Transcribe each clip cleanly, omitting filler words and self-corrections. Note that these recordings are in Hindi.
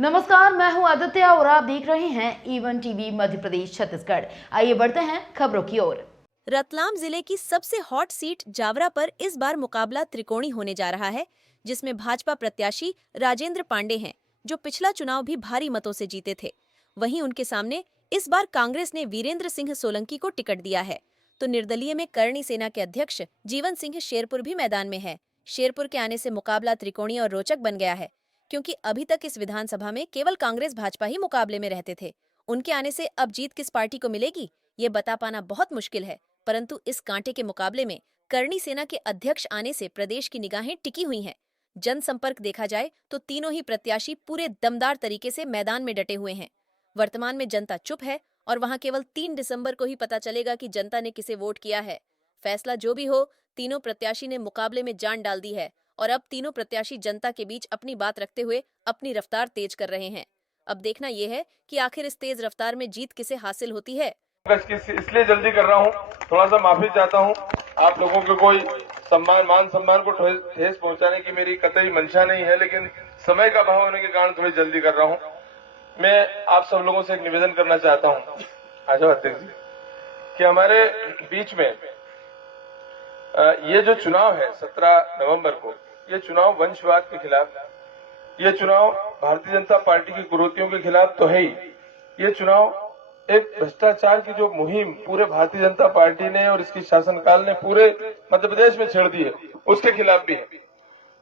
नमस्कार, मैं हूं आदित्य और आप देख रहे हैं ईवन टीवी मध्य प्रदेश छत्तीसगढ़। आइए बढ़ते हैं खबरों की ओर। रतलाम जिले की सबसे हॉट सीट जावरा पर इस बार मुकाबला त्रिकोणी होने जा रहा है, जिसमें भाजपा प्रत्याशी राजेंद्र पांडे हैं, जो पिछला चुनाव भी भारी मतों से जीते थे। वहीं उनके सामने इस बार कांग्रेस ने वीरेंद्र सिंह सोलंकी को टिकट दिया है, तो निर्दलीय में करणी सेना के अध्यक्ष जीवन सिंह शेरपुर भी मैदान में है। शेरपुर के आने से मुकाबला त्रिकोणी और रोचक बन गया है, क्योंकि अभी तक इस विधानसभा में केवल कांग्रेस भाजपा ही मुकाबले में रहते थे। उनके आने से अब जीत किस पार्टी को मिलेगी, ये बता पाना बहुत मुश्किल है। परंतु इस कांटे के मुकाबले में करणी सेना के अध्यक्ष आने से प्रदेश की निगाहें टिकी हुई हैं। जनसंपर्क देखा जाए तो तीनों ही प्रत्याशी पूरे दमदार तरीके से मैदान में डटे हुए हैं। वर्तमान में जनता चुप है और वहां केवल 3 दिसंबर को ही पता चलेगा कि जनता ने किसे वोट किया है। फैसला जो भी हो, तीनों प्रत्याशी ने मुकाबले में जान डाल दी है और अब तीनों प्रत्याशी जनता के बीच अपनी बात रखते हुए अपनी रफ्तार तेज कर रहे हैं। अब देखना यह है कि आखिर इस तेज रफ्तार में जीत किसे हासिल होती है। इसलिए जल्दी कर रहा हूँ, थोड़ा सा माफी चाहता हूँ। आप लोगों के कोई मान सम्मान को ठेस पहुंचाने की मेरी कतई मंशा नहीं है, लेकिन समय का अभाव होने के कारण थोड़ी जल्दी कर रहा हूँ। मैं आप सब लोगों से एक निवेदन करना चाहता हूँ, आजा अध्यक्ष जी, कि हमारे बीच में ये जो चुनाव है 17 नवंबर को, ये चुनाव वंशवाद के खिलाफ, ये चुनाव भारतीय जनता पार्टी की कुरीतियों के खिलाफ तो है ही, ये चुनाव एक भ्रष्टाचार की जो मुहिम पूरे भारतीय जनता पार्टी ने और इसकी शासनकाल ने पूरे मध्य प्रदेश में छेड़ दी है, उसके खिलाफ भी है।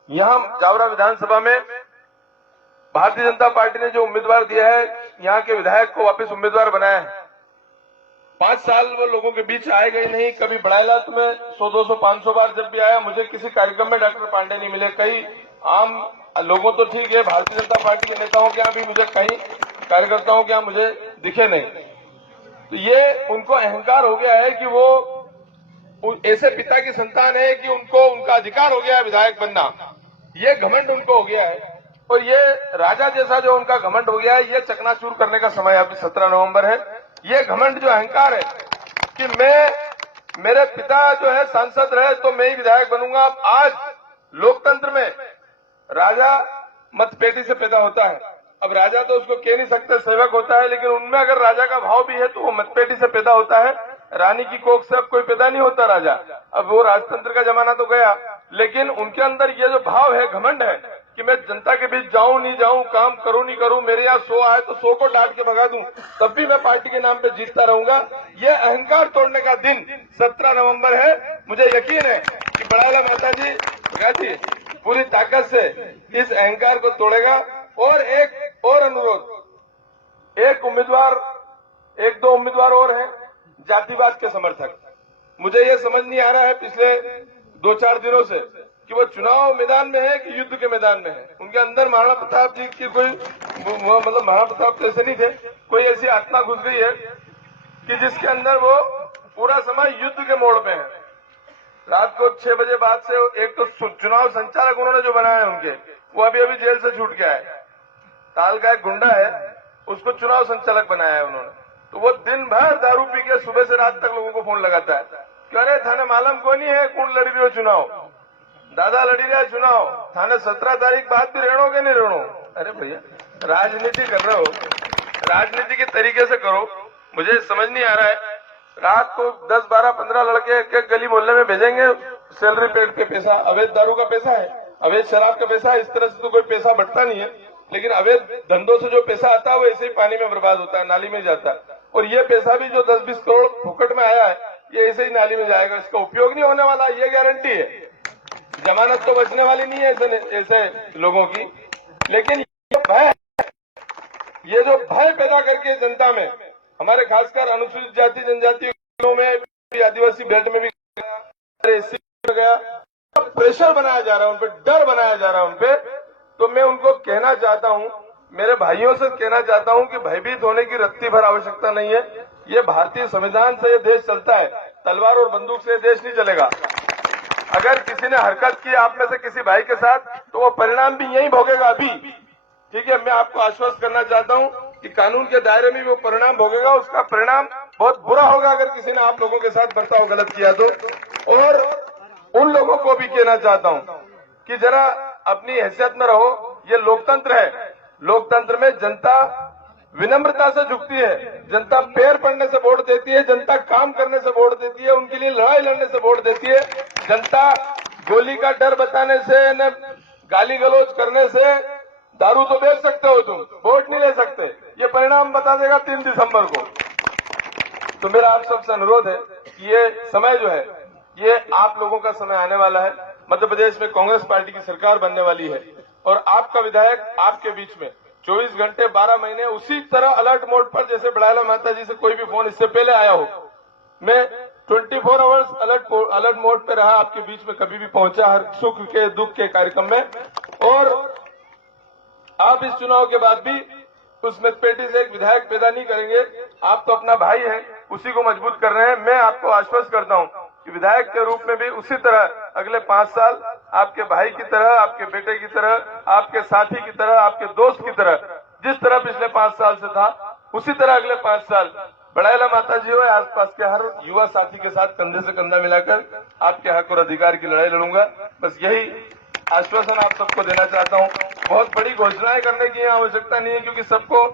यहाँ जावरा विधानसभा में भारतीय जनता पार्टी ने जो उम्मीदवार दिया है, यहाँ के विधायक को वापस उम्मीदवार बनाया है। 5 साल वो लोगों के बीच आए गए नहीं। कभी बढ़ाइला तो मैं 100, 200, 500 बार जब भी आया, मुझे किसी कार्यक्रम में डॉक्टर पांडे नहीं मिले। कई आम लोगों तो ठीक है, भारतीय जनता पार्टी के नेताओं के यहाँ भी मुझे, कई कार्यकर्ताओं के यहाँ मुझे दिखे नहीं। तो ये उनको अहंकार हो गया है कि वो ऐसे पिता की संतान है कि उनको उनका अधिकार हो गया है विधायक बनना, ये घमंड उनको हो गया है। और ये राजा जैसा जो उनका घमंड हो गया है, ये चकनाचूर करने का समय अभी 17 नवंबर है। ये घमंड जो अहंकार है कि मेरे पिता जो है सांसद रहे तो मैं ही विधायक बनूंगा। आज लोकतंत्र में राजा मतपेटी से पैदा होता है। अब राजा तो उसको कह नहीं सकते, सेवक होता है, लेकिन उनमें अगर राजा का भाव भी है तो वो मतपेटी से पैदा होता है। रानी की कोख से अब कोई पैदा नहीं होता राजा। अब वो राजतंत्र का जमाना तो गया, लेकिन उनके अंदर ये जो भाव है, घमंड है कि मैं जनता के बीच जाऊं नहीं जाऊं, काम करूं नहीं करूं, मेरे यहाँ 100 आए तो 100 को डांट के भगा दूं, तब भी मैं पार्टी के नाम पे जीतता रहूंगा। ये अहंकार तोड़ने का दिन 17 नवंबर है। मुझे यकीन है कि बड़ाला माता जी, भगा जी पूरी ताकत से इस अहंकार को तोड़ेगा। और एक और अनुरोध, एक दो उम्मीदवार और हैं जातिवाद के समर्थक। मुझे ये समझ नहीं आ रहा है पिछले 2-4 दिनों से कि वो चुनाव मैदान में है कि युद्ध के मैदान में है। उनके अंदर महाराणा प्रताप जी की कोई मतलब महाराणा प्रताप जैसे नहीं थे, कोई ऐसी आत्मा घुस गई है कि जिसके अंदर वो पूरा समय युद्ध के मोड़ पे है। रात को 6 बजे बाद से एक तो चुनाव संचालक उन्होंने जो बनाया है उनके, वो अभी जेल से छूट गया है। ताल का एक गुंडा है, उसको चुनाव संचालक बनाया है उन्होंने। तो वो दिन भर दारू पी के सुबह से रात तक लोगों को फोन लगाता है कि अरे थाने मालूम को नहीं है कौन लड़ी रही हो चुनाव, दादा लड़ी रहा है चुनाव, थाने 17 तारीख बाद भी रहनो के नहीं रहनो। अरे भैया, राजनीति कर रहे हो, राजनीति के तरीके से करो। मुझे समझ नहीं आ रहा है। रात को 10, 12, 15 लड़के एक गली मोहल्ले में भेजेंगे, सैलरी पेड पे पैसा, अवैध दारू का पैसा है, अवैध शराब का पैसा है। इस तरह से तो कोई पैसा बढ़ता नहीं है, लेकिन अवैध धंधों से जो पैसा आता है वो ऐसे ही पानी में बर्बाद होता है, नाली में जाता है। और ये पैसा भी जो 10-20 करोड़ फुकट में आया है, ये ऐसे ही नाली में जाएगा, इसका उपयोग नहीं होने वाला, ये गारंटी है। जमानत तो बचने वाली नहीं है ऐसे लोगों की। लेकिन ये जो भय पैदा करके जनता में, हमारे खासकर अनुसूचित जाति जनजाति में भी, आदिवासी बेल्ट में भी गया, प्रेशर बनाया जा रहा है उनपे, डर बनाया जा रहा है उनपे। तो मैं उनको कहना चाहता हूं, मेरे भाइयों से कहना चाहता हूं कि भयभीत होने की रत्ती भर आवश्यकता नहीं है। ये भारतीय संविधान से ये देश चलता है, तलवार और बंदूक से ये देश नहीं चलेगा। अगर किसी ने हरकत की आप में से किसी भाई के साथ, तो वो परिणाम भी यही भोगेगा अभी। ठीक है, मैं आपको आश्वस्त करना चाहता हूं कि कानून के दायरे में वो परिणाम भोगेगा, उसका परिणाम बहुत बुरा होगा अगर किसी ने आप लोगों के साथ बर्ताव गलत किया तो। और उन लोगों को भी कहना चाहता हूं कि जरा अपनी हैसियत में रहो, ये लोकतंत्र है। लोकतंत्र में जनता विनम्रता से झुकती है, जनता पैर पड़ने से वोट देती है, जनता काम करने से वोट देती है, उनके लिए लड़ाई लड़ने से वोट देती है। जनता गोली का डर बताने से, न गाली गलौज करने से, दारू तो बेच सकते हो तुम, वोट नहीं ले सकते, ये परिणाम बता देगा 3 दिसंबर को। तो मेरा आप सबसे अनुरोध है कि ये समय जो है, ये आप लोगों का समय आने वाला है। मध्य प्रदेश में कांग्रेस पार्टी की सरकार बनने वाली है और आपका विधायक आपके बीच में 24 घंटे 12 महीने उसी तरह अलर्ट मोड पर, जैसे बड़ाला माता जी से कोई भी फोन इससे पहले आया हो, मैं 24 आवर्स अलर्ट मोड पे रहा, आपके बीच में कभी भी पहुंचा, हर सुख के दुख के कार्यक्रम में। और आप इस चुनाव के बाद भी उसमें पेटी से एक विधायक पैदा नहीं करेंगे। आप तो अपना भाई हैं, उसी को मजबूत कर रहे हैं। मैं आपको आश्वस्त करता हूं कि विधायक के रूप में भी उसी तरह अगले 5 साल आपके भाई की तरह, आपके बेटे की तरह, आपके साथी की तरह, आपके दोस्त की तरह, जिस तरह पिछले 5 साल से था, उसी तरह अगले 5 साल बड़ाला माता जी हो, आसपास के हर युवा साथी के साथ कंधे से कंधा मिलाकर आपके हक और अधिकार की लड़ाई लड़ूंगा। बस यही आश्वासन आप सबको देना चाहता हूं। बहुत बड़ी घोषणाएं करने की यहाँ आवश्यकता नहीं है, क्योंकि सबको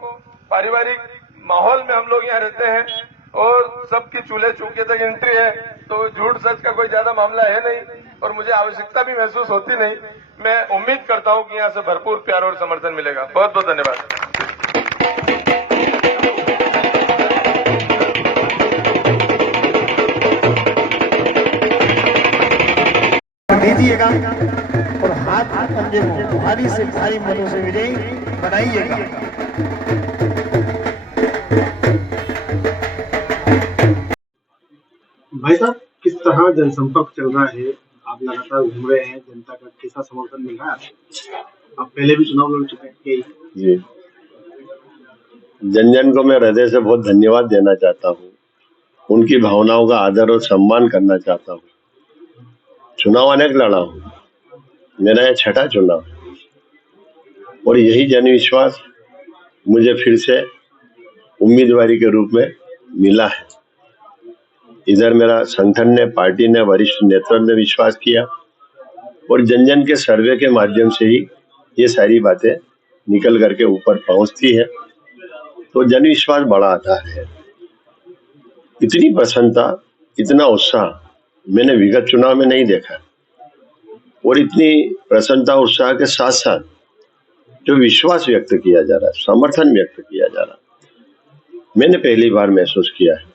पारिवारिक माहौल में हम लोग यहाँ रहते हैं और सबकी चूल्हे चौके तक एंट्री है, तो झूठ सच का कोई ज्यादा मामला है नहीं और मुझे आवश्यकता भी महसूस होती नहीं। मैं उम्मीद करता हूं कि यहाँ से भरपूर प्यार और समर्थन मिलेगा। बहुत बहुत धन्यवाद। दीजिएगा और हाथ पंजे को भारी से भारी मतों से विजयी बनाइएगा। भाई साहब, किस तरह जनसंपर्क चल रहा है? आप लगातार घूम रहे हैं, जनता का कैसा समर्थन मिल रहा है? आप पहले भी चुनाव लड़ चुके हैं। जी, जन जन को मैं हृदय से बहुत धन्यवाद देना चाहता हूँ, उनकी भावनाओं का आदर और सम्मान करना चाहता हूँ। चुनाव अनेक लड़ा हूँ, मेरा यह 6ठा चुनाव है और यही जन विश्वास मुझे फिर से उम्मीदवारी के रूप में मिला है। इधर मेरा संगठन ने, पार्टी ने, वरिष्ठ नेतृत्व ने विश्वास किया और जन जन के सर्वे के माध्यम से ही ये सारी बातें निकल करके ऊपर पहुंचती है, तो जन विश्वास बड़ा आधार है। इतनी प्रसन्नता, इतना उत्साह मैंने विगत चुनाव में नहीं देखा और इतनी प्रसन्नता उत्साह के साथ साथ जो विश्वास व्यक्त किया जा रहा है, समर्थन व्यक्त किया जा रहा है, मैंने पहली बार महसूस किया है।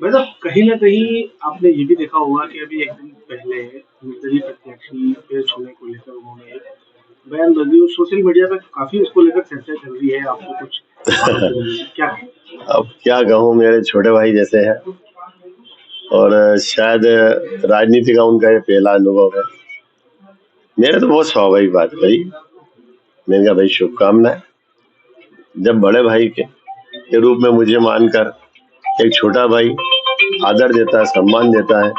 मतलब कहीं ना कहीं आपने ये भी देखा होगा कि अभी एक दिन पहले निर्दलीय प्रत्याशी पैर छूने को लेकर उन्होंने एक बयान बदली और सोशल मीडिया पे काफी उसको लेकर चर्चा चल रही है। आपको कुछ क्या है? अब क्या कहूँ, मेरे छोटे भाई जैसे हैं और शायद राजनीति का उनका ये पहला अनुभव है। मैंने तो बहुत स्वाभाविक बात कही, मैंने कहा भाई शुभकामनाएं। जब बड़े भाई के रूप में मुझे मानकर एक छोटा भाई आदर देता है, सम्मान देता है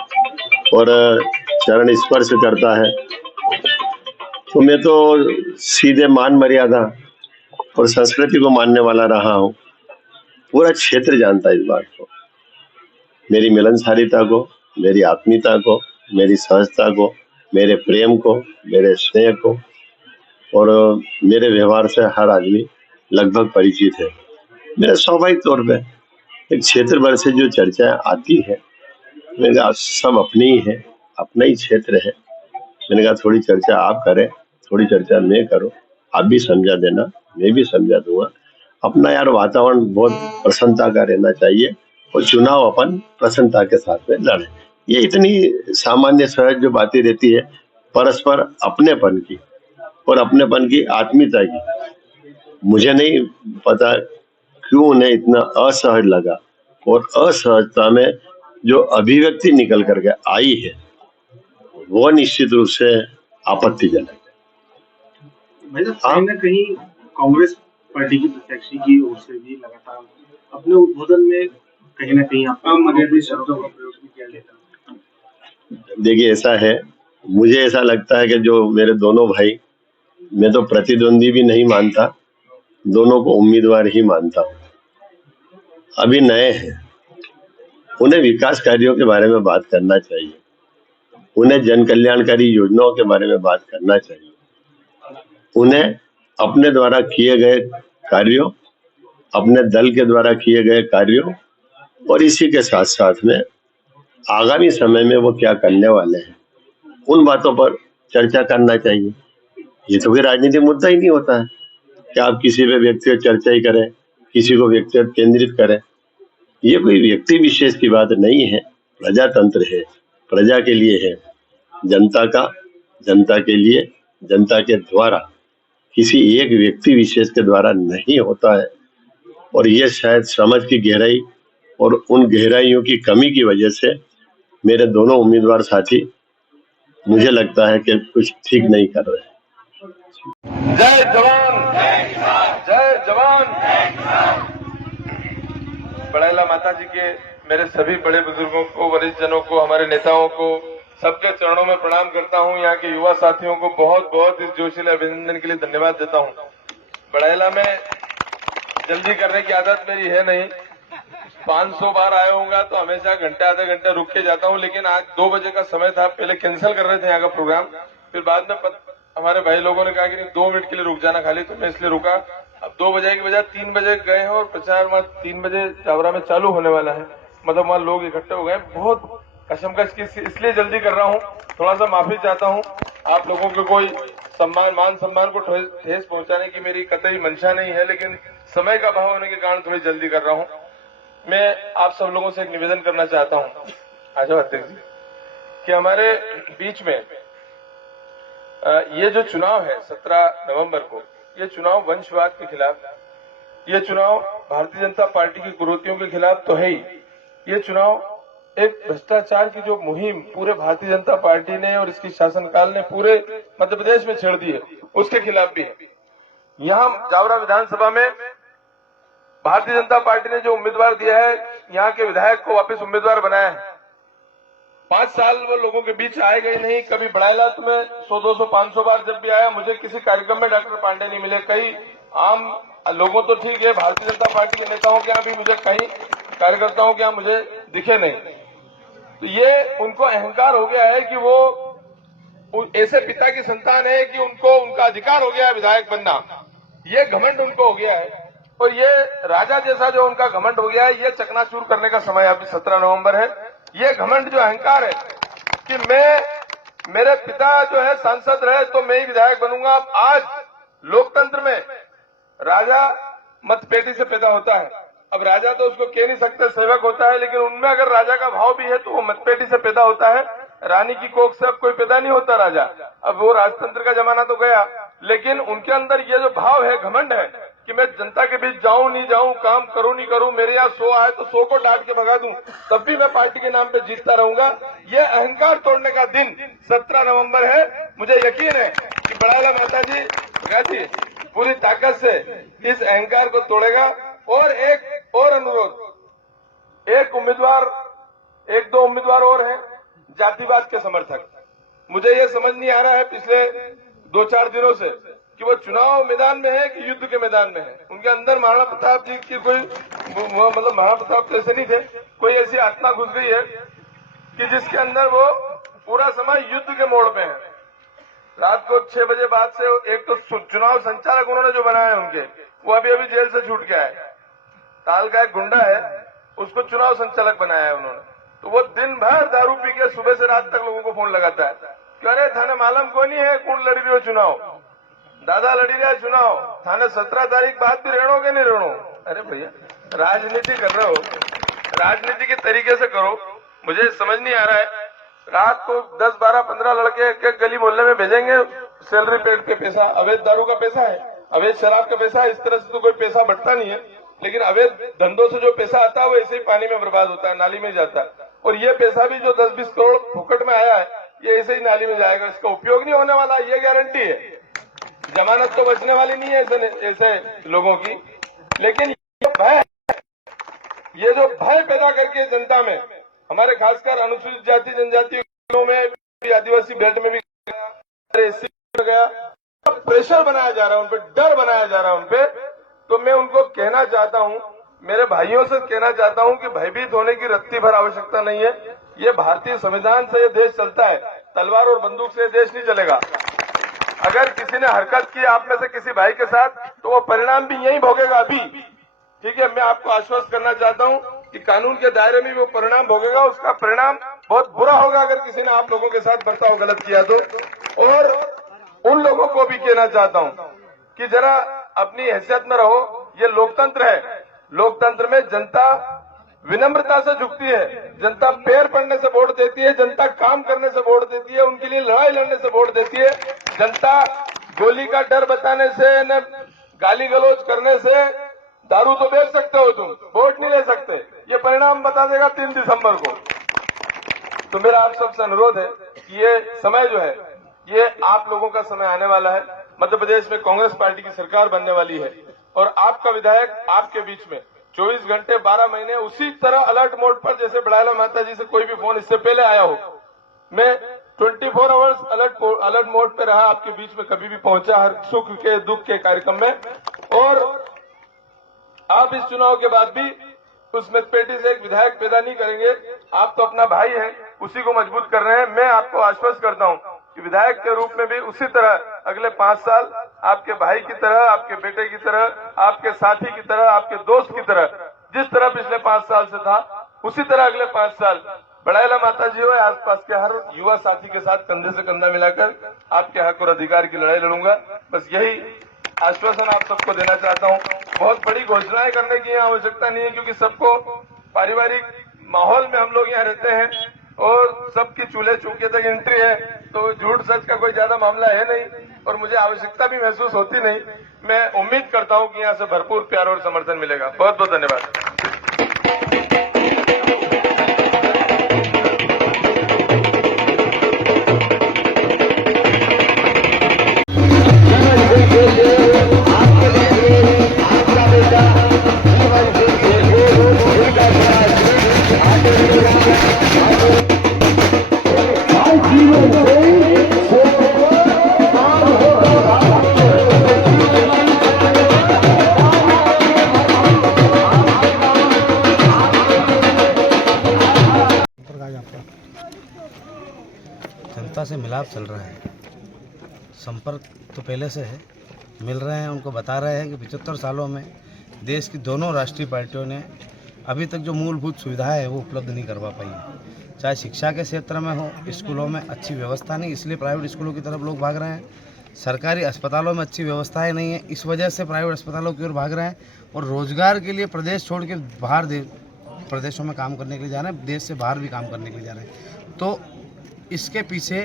और चरण स्पर्श करता है, तो मैं तो सीधे मान मर्यादा और संस्कृति को मानने वाला रहा हूँ। पूरा क्षेत्र जानता है इस बात को, मेरी मिलनसारिता को, मेरी आत्मीयता को, मेरी सहजता को, मेरे प्रेम को, मेरे स्नेह को और मेरे व्यवहार से हर आदमी लगभग परिचित है। मेरे स्वाभाविक तौर पे एक क्षेत्र भर से जो चर्चा आती है, मैंने कहा सब अपने ही है, अपना ही क्षेत्र है। मैंने कहा थोड़ी चर्चा आप करें, थोड़ी चर्चा मैं करूं, आप भी समझा देना, मैं भी समझा दूंगा। अपना यार वातावरण बहुत प्रसन्नता का रहना चाहिए और चुनाव अपन प्रसन्नता के साथ में लड़े। ये इतनी सामान्य सहज जो बातें रहती है, परस्पर अपनेपन की और अपनेपन की आत्मीयता की, मुझे नहीं पता क्यों उन्हें इतना असहज लगा और असहजता में जो अभिव्यक्ति निकल करके आई है वो निश्चित रूप से आपत्तिजनक है। भाई साहब, कहीं ना कहीं कांग्रेस पार्टी की प्रत्याशी की ओर से भी लगातार अपने उद्बोधन में कहीं ना कहीं आपका मर्यादित शब्दों का प्रयोग भी किया जाता है। देखिए ऐसा है, मुझे ऐसा लगता है कि जो मेरे दोनों भाई, मैं तो प्रतिद्वंदी भी नहीं मानता, दोनों को उम्मीदवार ही मानता हूँ। अभी नए हैं, उन्हें विकास कार्यों के बारे में बात करना चाहिए, उन्हें जन कल्याणकारी योजनाओं के बारे में बात करना चाहिए, उन्हें अपने द्वारा किए गए कार्यों, अपने दल के द्वारा किए गए कार्यों और इसी के साथ साथ में आगामी समय में वो क्या करने वाले हैं, उन बातों पर चर्चा करना चाहिए। ये तो कोई राजनीतिक मुद्दा ही नहीं होता है कि आप किसी पे व्यक्तिगत चर्चा ही करें, किसी को व्यक्तिगत केंद्रित करें। ये कोई व्यक्ति विशेष की बात नहीं है, प्रजातंत्र है, प्रजा के लिए है, जनता का, जनता के लिए, जनता के द्वारा, किसी एक व्यक्ति विशेष के द्वारा नहीं होता है। और ये शायद समझ की गहराई और उन गहराइयों की कमी की वजह से मेरे दोनों उम्मीदवार साथी मुझे लगता है कि कुछ ठीक नहीं कर रहे हैं। जय जवान जय जवान। बड़ैला माता जी के मेरे सभी बड़े बुजुर्गों को, वरिष्ठ जनों को, हमारे नेताओं को, सबके चरणों में प्रणाम करता हूं। यहाँ के युवा साथियों को बहुत बहुत इस जोशीले अभिनंदन के लिए धन्यवाद देता हूं। बड़ैला में जल्दी करने की आदत मेरी है नहीं, 500 बार आया होऊंगा तो हमेशा घंटे आधा घंटा रुक के जाता हूं, लेकिन आज 2 बजे का समय था। पहले कैंसिल कर रहे थे यहाँ का प्रोग्राम, फिर बाद में हमारे भाई लोगों ने कहा कि नहीं 2 मिनट के लिए रुक जाना खाली, तो मैं इसलिए रुका। अब 2 बजे की बजाय 3 बजे गए हैं और प्रचार वहां 3 बजे जावरा में चालू होने वाला है। मतलब वहां लोग इकट्ठे हो गए। बहुत कशमकश की इसलिए जल्दी कर रहा हूं, थोड़ा सा माफी चाहता हूं। आप लोगों के कोई मान सम्मान को ठेस पहुंचाने की मेरी कतई मंशा नहीं है, लेकिन समय का अभाव होने के कारण थोड़ी जल्दी कर रहा हूं। मैं आप सब लोगों से एक निवेदन करना चाहता हूं, आजा अध्यक्ष जी, कि हमारे बीच में ये जो चुनाव है 17 नवंबर को, ये चुनाव वंशवाद के खिलाफ, ये चुनाव भारतीय जनता पार्टी की कुरीतियों के खिलाफ तो है ही, ये चुनाव एक भ्रष्टाचार की जो मुहिम पूरे भारतीय जनता पार्टी ने और इसकी शासनकाल ने पूरे मध्य प्रदेश में छेड़ दी है, उसके खिलाफ भी है। यहाँ जावरा विधानसभा में भारतीय जनता पार्टी ने जो उम्मीदवार दिया है, यहाँ के विधायक को वापस उम्मीदवार बनाया है। 5 साल वो लोगों के बीच आए गए नहीं। कभी बढ़ाइला तो मैं 100, 200, 500 बार जब भी आया, मुझे किसी कार्यक्रम में डॉक्टर पांडे नहीं मिले। कई आम लोगों तो ठीक है, भारतीय जनता पार्टी के नेताओं के यहाँ भी मुझे, कई कार्यकर्ताओं के यहाँ मुझे दिखे नहीं। तो ये उनको अहंकार हो गया है कि वो ऐसे पिता की संतान है कि उनको उनका अधिकार हो गया है विधायक बनना, ये घमंड उनको हो गया है। और ये राजा जैसा जो उनका घमंड हो गया है, ये चकनाचूर करने का समय अभी 17 नवंबर है। ये घमंड जो अहंकार है कि मेरे पिता जो है सांसद रहे तो मैं ही विधायक बनूंगा। आज लोकतंत्र में राजा मतपेटी से पैदा होता है। अब राजा तो उसको कह नहीं सकते, सेवक होता है, लेकिन उनमें अगर राजा का भाव भी है तो वो मतपेटी से पैदा होता है। रानी की कोख से अब कोई पैदा नहीं होता राजा। अब वो राजतंत्र का जमाना तो गया, लेकिन उनके अंदर ये जो भाव है, घमंड है कि मैं जनता के बीच जाऊं नहीं जाऊं, काम करूं नहीं करूं, मेरे यहाँ 100 आए तो 100 को डांट के भगा दूं, तब भी मैं पार्टी के नाम पे जीतता रहूंगा। ये अहंकार तोड़ने का दिन 17 नवंबर है। मुझे यकीन है कि बढ़ाइला माता जी पूरी ताकत से इस अहंकार को तोड़ेगा। और एक और अनुरोध, एक दो उम्मीदवार और हैं जातिवाद के समर्थक। मुझे ये समझ नहीं आ रहा है पिछले 2-4 दिनों से कि वो चुनाव मैदान में है कि युद्ध के मैदान में है। उनके अंदर महाराणा प्रताप जी की कोई, मतलब महाराणा प्रताप जैसे नहीं थे, कोई ऐसी आत्मा घुस गई है कि जिसके अंदर वो पूरा समय युद्ध के मोड़ पे है। रात को 6 बजे बाद से एक तो चुनाव संचालक उन्होंने जो बनाया है उनके, वो अभी जेल से छूट गया है। ताल का एक गुंडा है, उसको चुनाव संचालक बनाया है उन्होंने। तो वो दिन भर दारू पी के सुबह से रात तक लोगों को फोन लगाता है कि अरे थाने मालूम को नहीं है कौन लड़ी रही हो चुनाव, दादा लड़ी रहा है चुनाव, थाने 17 तारीख बाद भी रहनो के नहीं रहनो। अरे भैया राजनीति कर रहे हो, राजनीति के तरीके से करो। मुझे समझ नहीं आ रहा है, रात को 10, 12, 15 लड़के के गली मोहल्ले में भेजेंगे, सैलरी पेड के पैसा, अवैध दारू का पैसा है, अवैध शराब का पैसा है। इस तरह से तो कोई पैसा बढ़ता नहीं है, लेकिन अवैध धंधों से जो पैसा आता है वो ऐसे ही पानी में बर्बाद होता है, नाली में जाता है। और ये पैसा भी जो 10-20 करोड़ फुकट में आया है, ये ऐसे ही नाली में जाएगा, इसका उपयोग नहीं होने वाला, ये गारंटी है। जमानत तो बचने वाली नहीं है ऐसे लोगों की। लेकिन ये जो भय पैदा करके जनता में, हमारे खासकर अनुसूचित जाति जनजातियों में, आदिवासी बेल्ट में भी गया, प्रेशर बनाया जा रहा है उन पे, डर बनाया जा रहा है उन पे। तो मैं उनको कहना चाहता हूं, मेरे भाइयों से कहना चाहता हूं कि भयभीत होने की रत्ती भर आवश्यकता नहीं है। ये भारतीय संविधान से ये देश चलता है, तलवार और बंदूक से ये देश नहीं चलेगा। अगर किसी ने हरकत की आप में से किसी भाई के साथ, तो वो परिणाम भी यही भोगेगा अभी। ठीक है, मैं आपको आश्वस्त करना चाहता हूं कि कानून के दायरे में वो परिणाम भोगेगा, उसका परिणाम बहुत बुरा होगा अगर किसी ने आप लोगों के साथ बर्ताव गलत किया तो। और उन लोगों को भी कहना चाहता हूं कि जरा अपनी हैसियत में रहो, ये लोकतंत्र है। लोकतंत्र में जनता विनम्रता से झुकती है, जनता पैर पड़ने से वोट देती है, जनता काम करने से वोट देती है, उनके लिए लड़ाई लड़ने से वोट देती है। जनता गोली का डर बताने से, न गाली गलौज करने से, दारू तो बेच सकते हो तुम, वोट नहीं ले सकते, ये परिणाम बता देगा 3 दिसंबर को। तो मेरा आप सबसे अनुरोध है कि ये समय जो है, ये आप लोगों का समय आने वाला है। मध्य प्रदेश में कांग्रेस पार्टी की सरकार बनने वाली है और आपका विधायक आपके बीच में 24 घंटे 12 महीने उसी तरह अलर्ट मोड पर, जैसे बड़ाला माता जी से कोई भी फोन इससे पहले आया हो, मैं 24 आवर्स अलर्ट मोड पे रहा, आपके बीच में कभी भी पहुंचा, हर सुख के दुख के कार्यक्रम में। और आप इस चुनाव के बाद भी उस मतपेटी से एक विधायक पैदा नहीं करेंगे। आप तो अपना भाई हैं, उसी को मजबूत कर रहे हैं। मैं आपको आश्वस्त करता हूं कि विधायक के रूप में भी उसी तरह अगले 5 साल आपके भाई की तरह, आपके बेटे की तरह, आपके साथी की तरह, आपके दोस्त की तरह, जिस तरह पिछले 5 साल से था, उसी तरह अगले 5 साल बड़ाला माता जी हो या आसपास के हर युवा साथी के साथ कंधे से कंधा मिलाकर आपके हक और अधिकार की लड़ाई लड़ूंगा। बस यही आश्वासन आप सबको देना चाहता हूं। बहुत बड़ी घोषणाएं करने की यहाँ आवश्यकता नहीं है, क्योंकि सबको पारिवारिक माहौल में हम लोग यहाँ रहते हैं और सबकी चूल्हे चौके तक एंट्री है, तो झूठ सच का कोई ज्यादा मामला है नहीं और मुझे आवश्यकता भी महसूस होती नहीं। मैं उम्मीद करता हूं कि यहाँ से भरपूर प्यार और समर्थन मिलेगा। बहुत बहुत धन्यवाद। जनता से मिलाप चल रहा है, संपर्क तो पहले से है, मिल रहे हैं, उनको बता रहे हैं कि 75 सालों में देश की दोनों राष्ट्रीय पार्टियों ने अभी तक जो मूलभूत सुविधाएं है वो उपलब्ध नहीं करवा पाई है। चाहे शिक्षा के क्षेत्र में हो, स्कूलों में अच्छी व्यवस्था नहीं, इसलिए प्राइवेट स्कूलों की तरफ लोग भाग रहे हैं। सरकारी अस्पतालों में अच्छी व्यवस्थाएं नहीं है, इस वजह से प्राइवेट अस्पतालों की ओर भाग रहे हैं। और रोजगार के लिए प्रदेश छोड़ के बाहर प्रदेशों में काम करने के लिए जा रहे हैं, देश से बाहर भी काम करने के लिए जा रहे हैं। तो इसके पीछे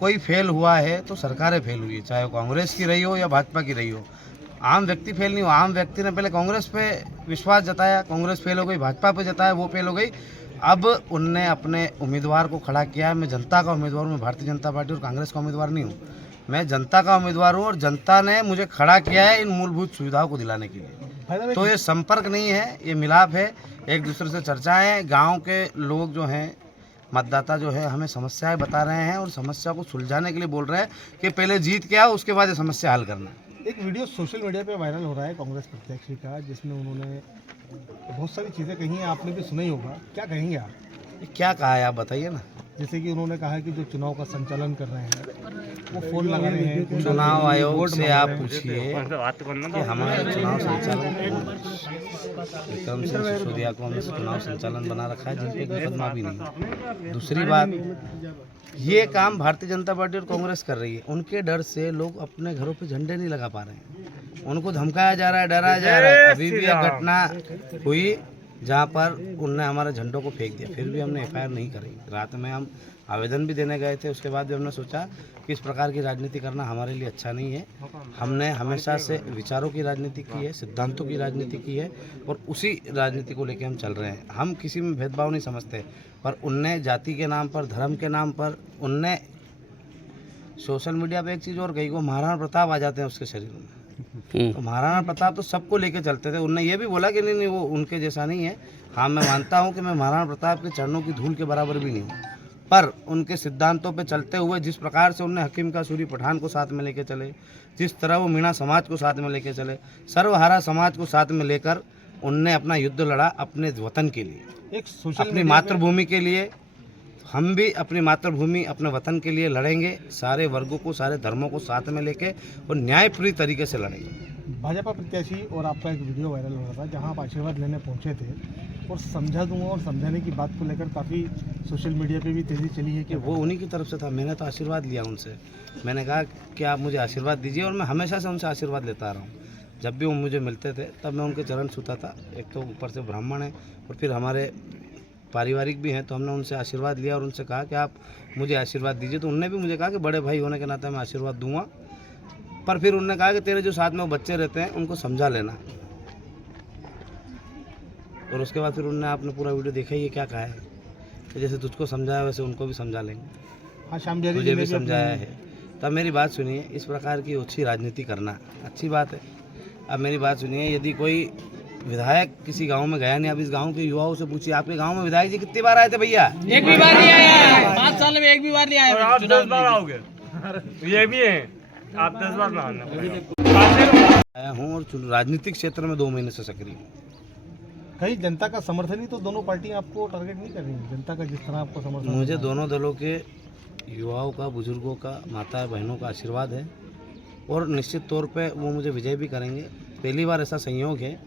कोई फेल हुआ है तो सरकारें फेल हुई है, चाहे वो कांग्रेस की रही हो या भाजपा की रही हो। आम व्यक्ति फेल नहीं हुआ। आम व्यक्ति ने पहले कांग्रेस पे विश्वास जताया, कांग्रेस फेल हो गई, भाजपा पे जताया, वो फेल हो गई। अब उनने अपने उम्मीदवार को खड़ा किया है। मैं जनता का उम्मीदवार हूँ, मैं भारतीय जनता पार्टी और कांग्रेस का उम्मीदवार नहीं हूँ, मैं जनता का उम्मीदवार हूँ और जनता ने मुझे खड़ा किया है इन मूलभूत सुविधाओं को दिलाने के लिए। तो ये संपर्क नहीं है, ये मिलाप है, एक दूसरे से चर्चाएं हैं। गाँव के लोग जो हैं, मतदाता जो है, हमें समस्याएं बता रहे हैं और समस्या को सुलझाने के लिए बोल रहे हैं कि पहले जीत के आओ, उसके बाद ये समस्या हल करना। एक वीडियो सोशल मीडिया पे वायरल हो रहा है कांग्रेस प्रत्याशी का, जिसमें उन्होंने बहुत सारी चीज़ें कही हैं, आपने भी सुना ही होगा, क्या कहेंगे आप? क्या कहा है आप बताइए ना। जैसे कि उन्होंने कहा कि जो चुनाव का संचालन कर रहे हैं वो फोन लगा रहे हैं। चुनाव आयोग से आप पूछिए कि हमारा चुनाव संचालन, विक्रम सिंह सिसोदिया को हमने चुनाव संचालन बना रखा है, जिन पे मुकदमा भी नहीं। दूसरी बात, ये काम भारतीय जनता पार्टी और कांग्रेस कर रही है। उनके डर से लोग अपने घरों पे झंडे नहीं लगा पा रहे हैं, उनको धमकाया जा रहा है, डराया जा रहा है। अभी भी एक घटना हुई जहाँ पर उनने हमारे झंडों को फेंक दिया, फिर भी हमने एफआईआर नहीं करी। रात में हम आवेदन भी देने गए थे, उसके बाद भी हमने सोचा कि इस प्रकार की राजनीति करना हमारे लिए अच्छा नहीं है। हमने हमेशा से विचारों की राजनीति की है, सिद्धांतों की राजनीति की है और उसी राजनीति को लेकर हम चल रहे हैं। हम किसी में भेदभाव नहीं समझते, पर उनने जाति के नाम पर, धर्म के नाम पर, उनने सोशल मीडिया पर एक चीज़ और कही, वो महाराणा प्रताप आ जाते हैं उसके शरीर में। तो महाराणा प्रताप तो सबको लेके चलते थे। उनने ये भी बोला कि नहीं वो उनके जैसा नहीं है। हाँ, मैं मानता हूँ कि मैं महाराणा प्रताप के चरणों की धूल के बराबर भी नहीं हूँ, पर उनके सिद्धांतों पे चलते हुए जिस प्रकार से उन्होंने हकीम का सूरी पठान को साथ में लेके चले, जिस तरह वो मीणा समाज को साथ में लेके चले, सर्वहारा समाज को साथ में लेकर उनने अपना युद्ध लड़ा अपने वतन के लिए, अपनी मातृभूमि के लिए, हम भी अपनी मातृभूमि अपने वतन के लिए लड़ेंगे, सारे वर्गों को सारे धर्मों को साथ में लेके और न्यायपूर्ण तरीके से लड़ेंगे। भाजपा प्रत्याशी और आपका एक वीडियो वायरल हो रहा था जहां आप आशीर्वाद लेने पहुंचे थे और समझा दूंगा और समझाने की बात को लेकर काफ़ी सोशल मीडिया पे भी तेज़ी चली है कि कि वो उन्हीं की तरफ से था। मैंने तो आशीर्वाद लिया उनसे। मैंने कहा कि आप मुझे आशीर्वाद दीजिए और मैं हमेशा से उनसे आशीर्वाद लेता आ रहा हूँ। जब भी वो मुझे मिलते थे तब मैं उनके चरण छूता था। एक तो ऊपर से ब्राह्मण है और फिर हमारे पारिवारिक भी हैं, तो हमने उनसे आशीर्वाद लिया और उनसे कहा कि आप मुझे आशीर्वाद दीजिए। तो उनने भी मुझे कहा कि बड़े भाई होने के नाते मैं आशीर्वाद दूंगा, पर फिर उन्होंने कहा कि तेरे जो साथ में वो बच्चे रहते हैं उनको समझा लेना। और उसके बाद फिर उन्होंने आपने पूरा वीडियो देखा ही है, क्या कहा है कि जैसे तुझको समझाया वैसे उनको भी समझा लेंगे। हाँ, श्याम मुझे भी समझाया है। तब मेरी बात सुनिए, इस प्रकार की अच्छी राजनीति करना अच्छी बात है। अब मेरी बात सुनिए, यदि कोई विधायक किसी गांव में गया नहीं, अब इस गांव के युवाओं से पूछिए आपके गांव में विधायक जी कितनी बार आए थे भैया? एक भी बार नहीं आया। 5 साल में एक भी बार नहीं आया। और आप 10 बार आओगे, ये भी है, आप 10 बार ना आया हूँ और राजनीतिक क्षेत्र में 2 महीने से सक्रिय हूँ। कहीं जनता का समर्थन ही तो दोनों पार्टियां आपको टारगेट नहीं कर रही हैं। जनता का जिस तरह आपको समर्थन मुझे दोनों दलों के युवाओं का, बुजुर्गों का, माता बहनों का आशीर्वाद है और निश्चित तौर पे वो मुझे विजय भी करेंगे। पहली बार ऐसा संयोग है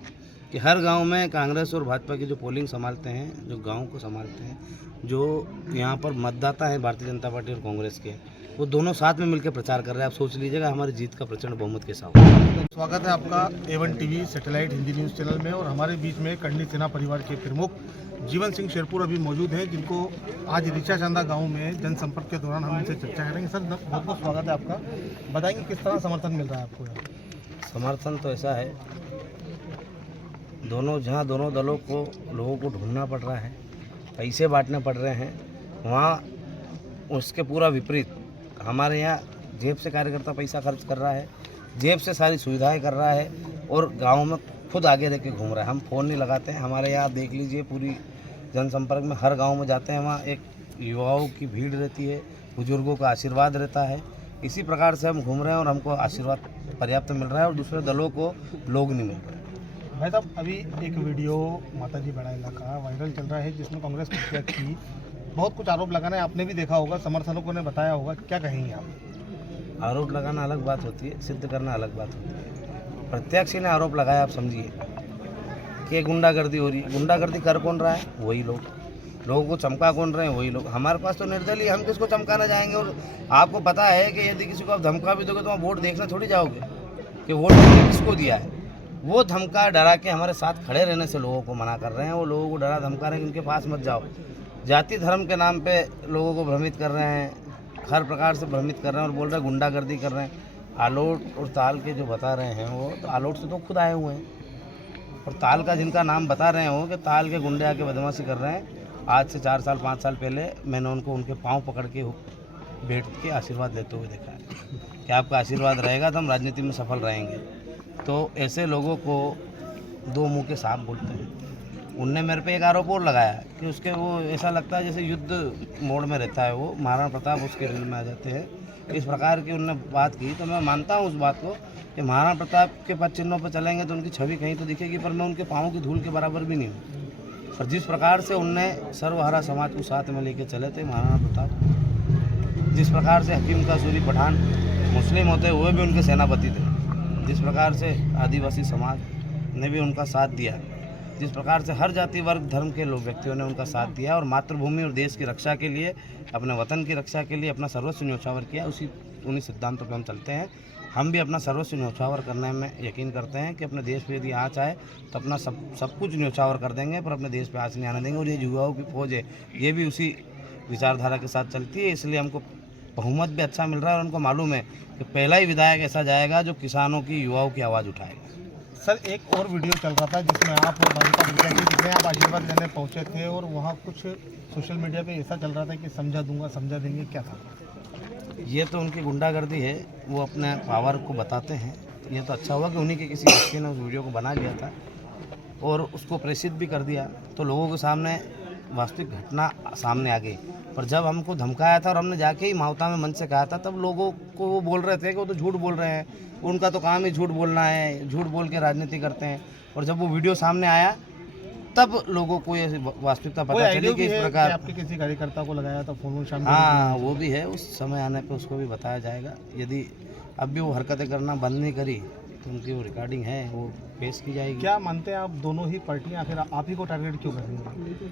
कि हर गांव में कांग्रेस और भाजपा की जो पोलिंग संभालते हैं, जो गांव को संभालते हैं, जो यहाँ पर मतदाता हैं भारतीय जनता पार्टी और कांग्रेस के, वो दोनों साथ में मिलकर प्रचार कर रहे हैं। आप सोच लीजिएगा हमारी जीत का प्रचंड बहुमत कैसा होगा। स्वागत है आपका A1 TV satellite Hindi news channel में। और हमारे बीच में कर्णी सेना परिवार के प्रमुख जीवन सिंह शेरपुर अभी मौजूद हैं, जिनको आज ऋचा चांदा गांव में जनसंपर्क के दौरान हम इनसे चर्चा करेंगे। सर, बहुत बहुत स्वागत है आपका। बताएंगे किस तरह समर्थन मिल रहा है आपको यहाँ? समर्थन तो ऐसा है, जहाँ दोनों दलों को लोगों को ढूंढना पड़ रहा है, पैसे बांटने पड़ रहे हैं, वहाँ उसके पूरा विपरीत हमारे यहाँ जेब से कार्यकर्ता पैसा खर्च कर रहा है, जेब से सारी सुविधाएं कर रहा है और गांव में खुद आगे रह के घूम रहा है। हम फ़ोन नहीं लगाते हैं। हमारे यहाँ देख लीजिए, पूरी जनसंपर्क में हर गांव में जाते हैं, वहाँ एक युवाओं की भीड़ रहती है, बुजुर्गों का आशीर्वाद रहता है। इसी प्रकार से हम घूम रहे हैं और हमको आशीर्वाद पर्याप्त मिल रहा है और दूसरे दलों को लोग नहीं मिल रहे। भाई साहब, अभी एक वीडियो माताजी बड़ा इलाका वायरल चल रहा है जिसमें कांग्रेस प्रत्याशी बहुत कुछ आरोप लगाना है। आपने भी देखा होगा, समर्थकों ने बताया होगा, क्या कहेंगे आप? आरोप लगाना अलग बात होती है, सिद्ध करना अलग बात होती है। प्रत्याशी ने आरोप लगाया, आप समझिए कि गुंडागर्दी हो रही है। गुंडागर्दी कर कौन रहा है? वही लोग। लोगों को चमका कौन रहे हैं? वही लोग। हमारे पास तो निर्दलीय, हम किसको चमकाना जाएंगे? और आपको पता है कि यदि किसी को आप धमका भी दोगे तो आप वोट देखना थोड़ी जाओगे कि वोट हमने किसको दिया है। वो धमका डरा के हमारे साथ खड़े रहने से लोगों को मना कर रहे हैं। वो लोगों को डरा धमका रहे हैं कि उनके पास मत जाओ। जाति धर्म के नाम पे लोगों को भ्रमित कर रहे हैं, हर प्रकार से भ्रमित कर रहे हैं और बोल रहे हैं गुंडागर्दी कर रहे हैं। आलोट और ताल के जो बता रहे हैं, वो तो आलोट से तो खुद आए हुए हैं और ताल का जिनका नाम बता रहे हो कि ताल के गुंडे आके बदमाशी कर रहे हैं, आज से 4 साल 5 साल पहले मैंने उनको उनके पाँव पकड़ के बैठ के आशीर्वाद लेते हुए देखा है कि आपका आशीर्वाद रहेगा तो हम राजनीति में सफल रहेंगे। तो ऐसे लोगों को 2 मुँह के सांप बोलते हैं। उनने मेरे पे एक आरोप और लगाया कि उसके वो ऐसा लगता है जैसे युद्ध मोड में रहता है, वो महाराणा प्रताप उसके रील में आ जाते हैं, इस प्रकार की उनने बात की। तो मैं मानता हूँ उस बात को कि महाराणा प्रताप के पद चिन्हों पर चलेंगे तो उनकी छवि कहीं तो दिखेगी, पर मैं उनके पाँव की धूल के बराबर भी नहीं हूँ। पर जिस प्रकार से उनने सर्वहारा समाज को साथ में लेके चले थे महाराणा प्रताप, जिस प्रकार से हकीम का सूरी पठान मुस्लिम होते हुए भी उनके सेनापति थे, जिस प्रकार से आदिवासी समाज ने भी उनका साथ दिया, जिस प्रकार से हर जाति वर्ग धर्म के लोग व्यक्तियों ने उनका साथ दिया और मातृभूमि और देश की रक्षा के लिए, अपने वतन की रक्षा के लिए अपना सर्वस्व न्यौछावर किया, उन्हीं सिद्धांतों पर हम चलते हैं। हम भी अपना सर्वस्व न्यौछावर करने में यकीन करते हैं कि अपने देश पे यदि आँच आए तो अपना सब कुछ न्यौछावर कर देंगे, पर अपने देश पे आँच नहीं आने देंगे। और ये युवाओं की फौज है, ये भी उसी विचारधारा के साथ चलती है, इसलिए हमको बहुमत भी अच्छा मिल रहा है और उनको मालूम है कि पहला ही विधायक ऐसा जाएगा जो किसानों की, युवाओं की आवाज़ उठाएगा। सर, एक और वीडियो चल रहा था जिसमें आप और भाजपा प्रत्याशी जिसमें आप आशीर्वाद लेने पहुंचे थे और वहां कुछ सोशल मीडिया पे ऐसा चल रहा था कि समझा दूंगा समझा देंगे, क्या था? ये तो उनकी गुंडागर्दी है, वो अपने पावर को बताते हैं। ये तो अच्छा हुआ कि उन्हीं के किसी व्यक्ति ने उस वीडियो को बना लिया था और उसको प्रेषित भी कर दिया, तो लोगों के सामने वास्तविक घटना सामने आ गई। पर जब हमको धमकाया था और हमने जाके ही मावता में मंच से कहा था, तब लोगों को वो बोल रहे थे कि वो तो झूठ बोल रहे हैं, उनका तो काम ही झूठ बोलना है, झूठ बोल के राजनीति करते हैं। और जब वो वीडियो सामने आया तब लोगों को ये वास्तविकता कोई पता चली आइडिया कि भी इस है कि प्रकार। आपके किसी कार्यकर्ता को लगाया था फोन शामिल? हाँ, वो भी है, उस समय आने पे उसको भी बताया जाएगा। यदि अब भी वो हरकतें करना बंद नहीं करी तो उनकी वो रिकॉर्डिंग है वो पेश की जाएगी। क्या मानते हैं आप दोनों ही पार्टियां आखिर आप ही को टारगेट क्यों कर रही हैं?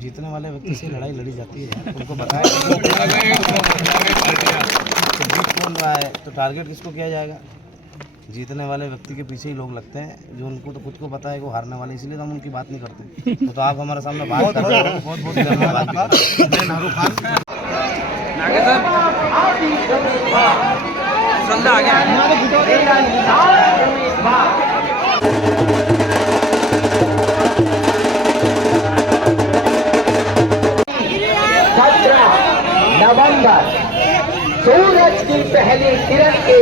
जीतने वाले व्यक्ति से लड़ाई लड़ी जाती है, उनको बताया कि जीत कौन रहा है तो टारगेट किसको किया जाएगा। जीतने वाले व्यक्ति के पीछे ही लोग लगते हैं, जो उनको तो खुद को पता है कि वो हारने वाले, इसलिए तो हम उनकी बात नहीं करते। तो आप हमारे सामने बात कर रहे हो, बहुत बहुत धन्यवाद। नारू खान संधा आ गया। नवंबर सूरज की पहली किरण के